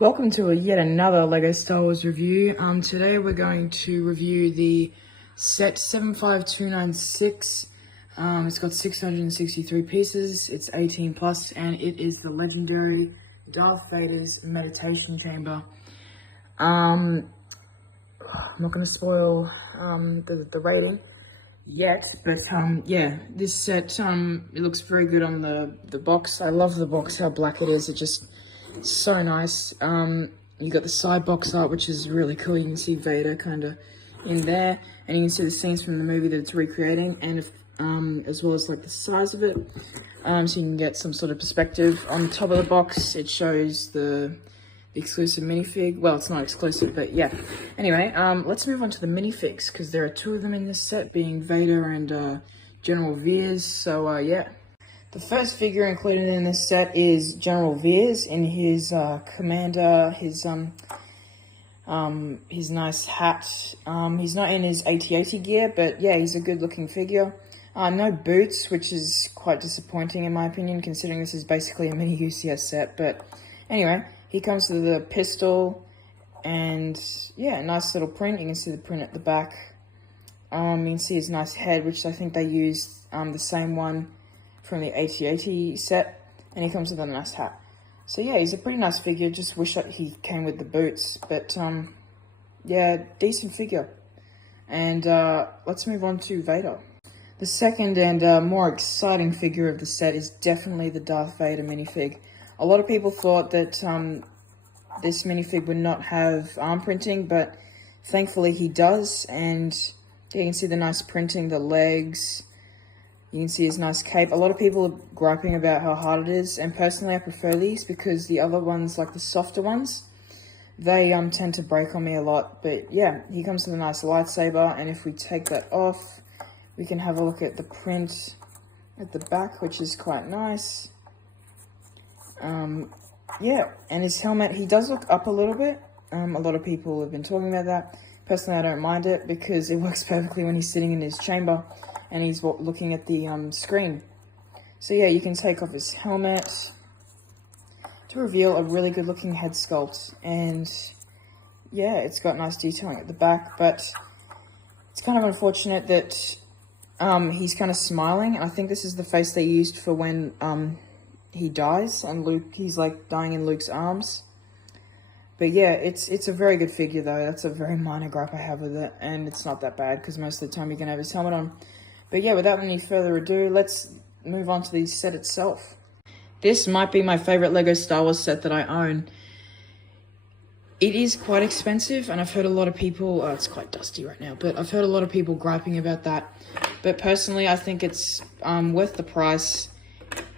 Welcome to yet another LEGO Star Wars review. Today we're going to review the set 75296. It's got 663 pieces, it's 18 plus, and it is the legendary Darth Vader's Meditation Chamber. I'm not going to spoil the rating yet, but yeah, this set, it looks very good on the box. I love the box, how black it is. It just so nice. You got the side box art, which is really cool. You can see Vader kind of in there, and you can see the scenes from the movie that it's recreating, and as well as like the size of it, so you can get some sort of perspective. On the top of the box, it shows the exclusive minifig. Well, it's not exclusive, but yeah. Anyway, let's move on to the minifigs, because there are two of them in this set, being Vader and General Veers. So yeah. The first figure included in this set is General Veers in his commander, his nice hat. He's not in his AT-AT gear, but yeah, he's a good looking figure. No boots, which is quite disappointing in my opinion, considering this is basically a mini UCS set. But anyway, he comes with a pistol and yeah, nice little print. You can see the print at the back. You can see his nice head, which I think they used the same one from the AT-AT set, and he comes with a nice hat. So yeah, he's a pretty nice figure. Just wish that he came with the boots, but yeah, decent figure. And let's move on to Vader. The second and more exciting figure of the set is definitely the Darth Vader minifig. A lot of people thought that this minifig would not have arm printing, but thankfully he does, and you can see the nice printing, the legs. You can see his nice cape. A lot of people are griping about how hard it is, and personally I prefer these because the other ones, like the softer ones, they tend to break on me a lot. But yeah, he comes with a nice lightsaber, and if we take that off, we can have a look at the print at the back, which is quite nice. Yeah, and his helmet, he does look up a little bit. A lot of people have been talking about that. Personally, I don't mind it because it works perfectly when he's sitting in his chamber and he's looking at the screen. So yeah, you can take off his helmet to reveal a really good looking head sculpt. And yeah, it's got nice detailing at the back, but it's kind of unfortunate that he's kind of smiling. And I think this is the face they used for when he dies and Luke, he's like dying in Luke's arms. But yeah, it's a very good figure though. That's a very minor gripe I have with it, and it's not that bad because most of the time you can have his helmet on. But yeah, without any further ado, let's move on to the set itself. This might be my favorite LEGO Star Wars set that I own. It is quite expensive, and I've heard a lot of people, it's quite dusty right now, but I've heard a lot of people griping about that. But personally, I think it's worth the price.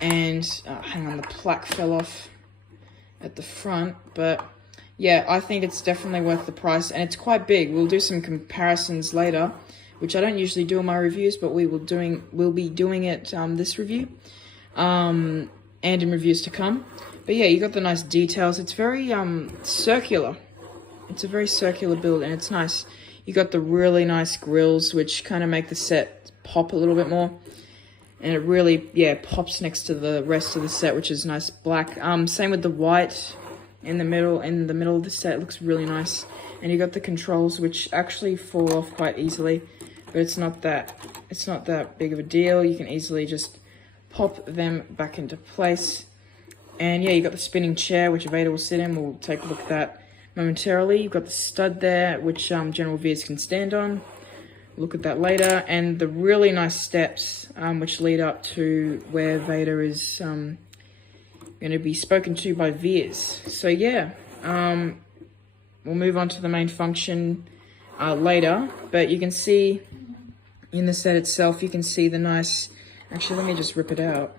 And hang on, the plaque fell off at the front, but yeah, I think it's definitely worth the price, and it's quite big. We'll do some comparisons later, which I don't usually do in my reviews, but we'll be doing it this review, and in reviews to come. But yeah, you got the nice details. It's very circular. It's a very circular build, and it's nice. You got the really nice grills, which kind of make the set pop a little bit more. And it really, yeah, pops next to the rest of the set, which is nice black. Same with the white in the middle of the set. It looks really nice. And you got the controls, which actually fall off quite easily, but it's not that big of a deal. You can easily just pop them back into place. And yeah, you got the spinning chair, which Vader will sit in. We'll take a look at that momentarily. You've got the stud there, which General Veers can stand on. Look at that later, and the really nice steps which lead up to where Vader is going to be spoken to by Veers. So yeah, we'll move on to the main function later, but you can see in the set itself, you can see the nice, actually let me just rip it out.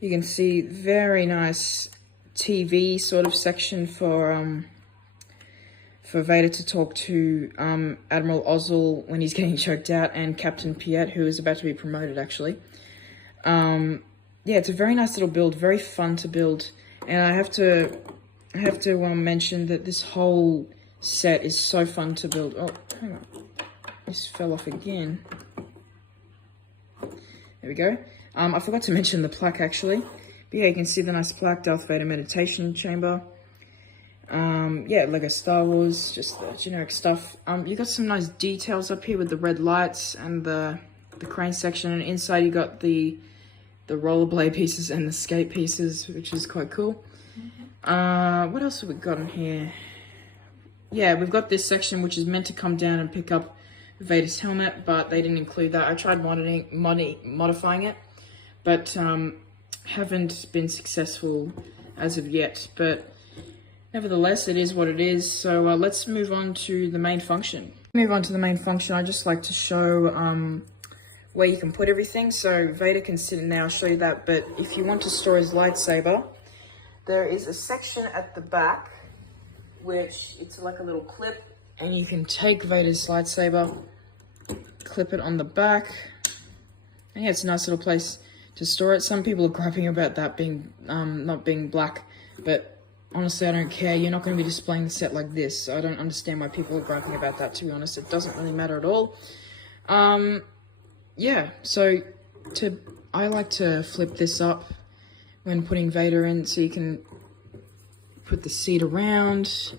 You can see very nice TV sort of section for Vader to talk to Admiral Ozzel when he's getting choked out, and Captain Piet, who is about to be promoted, actually. Yeah, it's a very nice little build, very fun to build, and I have to mention that this whole set is so fun to build. Oh, hang on, this fell off again. There we go. I forgot to mention the plaque, actually. But yeah, you can see the nice plaque, Darth Vader Meditation Chamber. Yeah, Lego Star Wars, just the generic stuff. You got some nice details up here with the red lights and the crane section, and inside you got the rollerblade pieces and the skate pieces, which is quite cool. What else have we got in here? Yeah, we've got this section which is meant to come down and pick up Vader's helmet, but they didn't include that. I tried modifying it, but haven't been successful as of yet. But nevertheless, it is what it is. So let's move on to the main function. I just like to show where you can put everything. So Vader can sit in there, I'll show you that. But if you want to store his lightsaber, there is a section at the back, which it's like a little clip, and you can take Vader's lightsaber, clip it on the back, and yeah, it's a nice little place to store it. Some people are griping about that being not being black, but honestly, I don't care. You're not going to be displaying the set like this, so I don't understand why people are griping about that, to be honest. It doesn't really matter at all. Yeah, so I like to flip this up when putting Vader in, so you can put the seat around.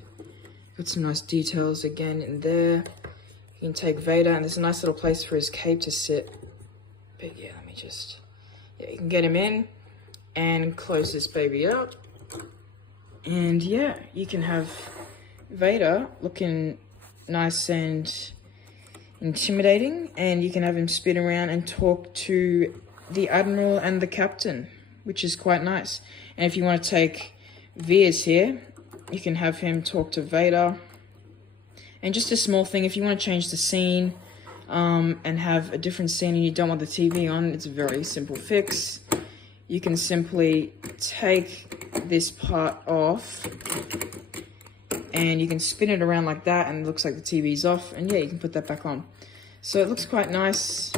Got some nice details again in there. You can take Vader, and there's a nice little place for his cape to sit. But yeah, let me just... Yeah, you can get him in and close this baby up. And yeah, you can have Vader looking nice and intimidating, and you can have him spin around and talk to the Admiral and the Captain, which is quite nice. And if you want to take Veers here, you can have him talk to Vader. And just a small thing, if you want to change the scene and have a different scene and you don't want the TV on, it's a very simple fix. You can simply take this part off and you can spin it around like that, and it looks like the TV's off, and yeah, you can put that back on. So it looks quite nice.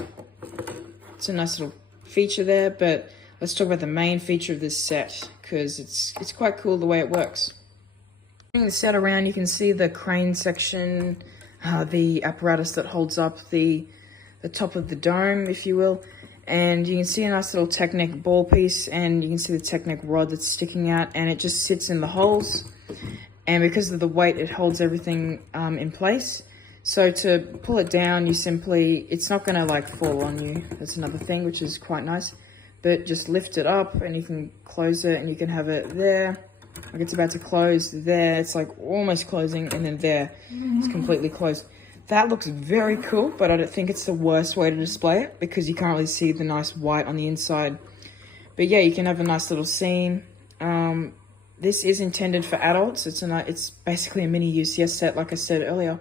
It's a nice little feature there, but let's talk about the main feature of this set, because it's quite cool the way it works. Bringing the set around, you can see the crane section, the apparatus that holds up the top of the dome, if you will, and you can see a nice little Technic ball piece, and you can see the Technic rod that's sticking out, and it just sits in the holes, and because of the weight, it holds everything in place. So to pull it down, you simply, it's not going to like fall on you. That's another thing, which is quite nice. But just lift it up and you can close it, and you can have it there. Like it's about to close there. It's like almost closing, and then there, it's completely closed. That looks very cool, but I don't think it's the worst way to display it, because you can't really see the nice white on the inside. But yeah, you can have a nice little scene. This is intended for adults. It's basically a mini UCS set, like I said earlier.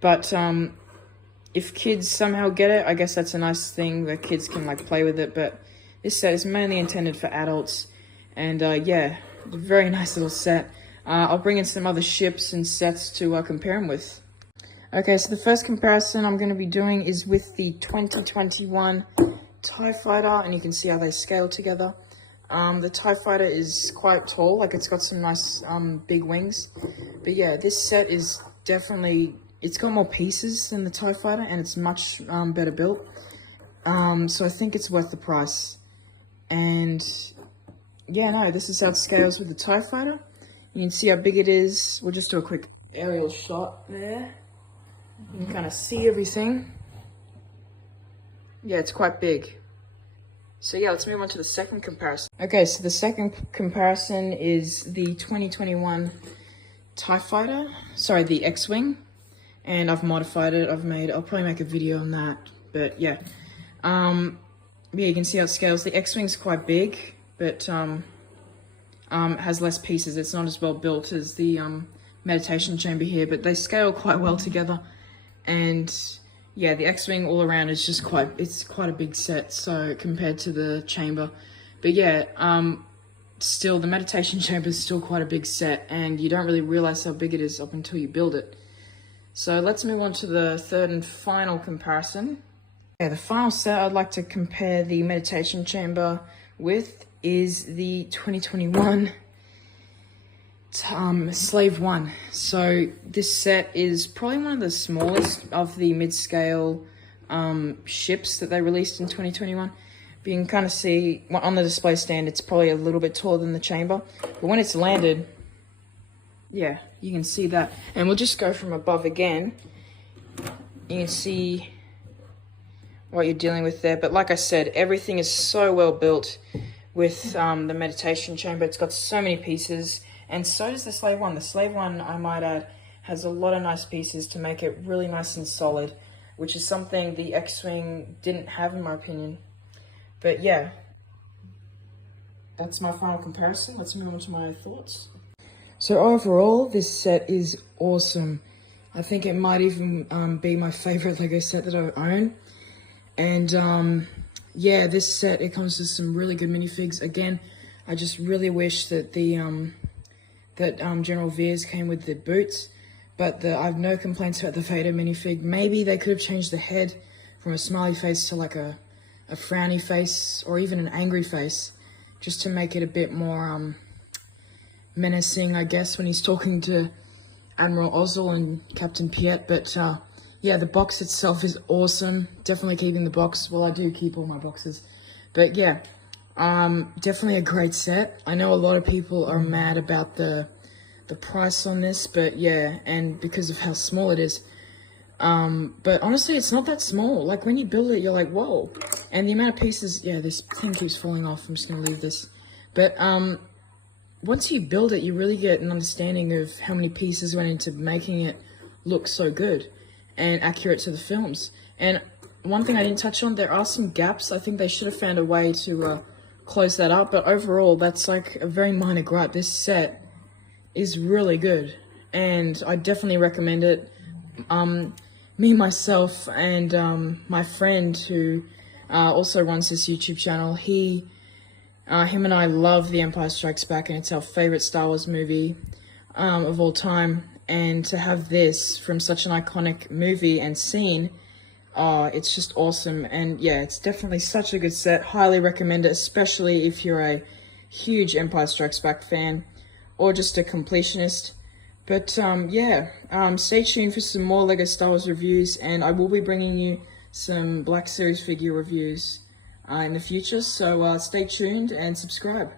But if kids somehow get it, I guess that's a nice thing that kids can like play with it. But this set is mainly intended for adults, and yeah, it's a very nice little set. I'll bring in some other ships and sets to compare them with. Okay, so the first comparison I'm going to be doing is with the 2021 TIE Fighter, and you can see how they scale together. The TIE Fighter is quite tall, like it's got some nice big wings. But yeah, this set is definitely, it's got more pieces than the TIE Fighter, and it's much better built. So I think it's worth the price. And yeah, no, this is how it scales with the TIE Fighter. You can see how big it is. We'll just do a quick aerial shot there. You can kind of see everything. Yeah, it's quite big. So yeah, let's move on to the second comparison. Okay, so the second comparison is the 2021 TIE Fighter. Sorry, the X-Wing. And I've modified it. I'll probably make a video on that. But yeah. Yeah, you can see how it scales. The X-Wing's quite big, but has less pieces. It's not as well built as the meditation chamber here, but they scale quite well together. And yeah, the X-Wing all around is just quite a big set, so compared to the chamber. But yeah, still the meditation chamber is still quite a big set, and you don't really realize how big it is up until you build it. So let's move on to the third and final comparison. Yeah, the final set I'd like to compare the meditation chamber with is the 2021 Slave 1. So this set is probably one of the smallest of the mid-scale ships that they released in 2021. But you can kind of see on the display stand, it's probably a little bit taller than the chamber. But when it's landed, yeah, you can see that. And we'll just go from above again. You can see what you're dealing with there. But like I said, everything is so well built with the meditation chamber. It's got so many pieces, and so does the slave one. The slave one, I might add, has a lot of nice pieces to make it really nice and solid, which is something the X-Wing didn't have, in my opinion. But yeah, that's my final comparison. Let's move on to my thoughts. So overall, this set is awesome. I think it might even be my favorite Lego set that I own. And yeah, this set, it comes with some really good minifigs. Again, I just really wish that the General Veers came with the boots, but I have no complaints about the Vader minifig. Maybe they could have changed the head from a smiley face to like a frowny face, or even an angry face, just to make it a bit more menacing, I guess, when he's talking to Admiral Ozzel and Captain Piet. But yeah, the box itself is awesome. Definitely keeping the box. Well, I do keep all my boxes. But yeah, definitely a great set. I know a lot of people are mad about the price on this, but yeah, and because of how small it is. But honestly, it's not that small. Like, when you build it, you're like, whoa. And the amount of pieces, yeah, this thing keeps falling off. I'm just gonna leave this. But once you build it, you really get an understanding of how many pieces went into making it look so good and accurate to the films. And one thing I didn't touch on, there are some gaps. I think they should have found a way to close that up, but overall, that's like a very minor gripe. This set is really good, and I definitely recommend it. Me, myself, and my friend who also runs this YouTube channel, him and I love The Empire Strikes Back, and it's our favorite Star Wars movie of all time. And to have this from such an iconic movie and scene, it's just awesome. And yeah, it's definitely such a good set. Highly recommend it, especially if you're a huge Empire Strikes Back fan or just a completionist. But yeah, stay tuned for some more LEGO Star Wars reviews, and I will be bringing you some Black Series figure reviews in the future. So stay tuned and subscribe.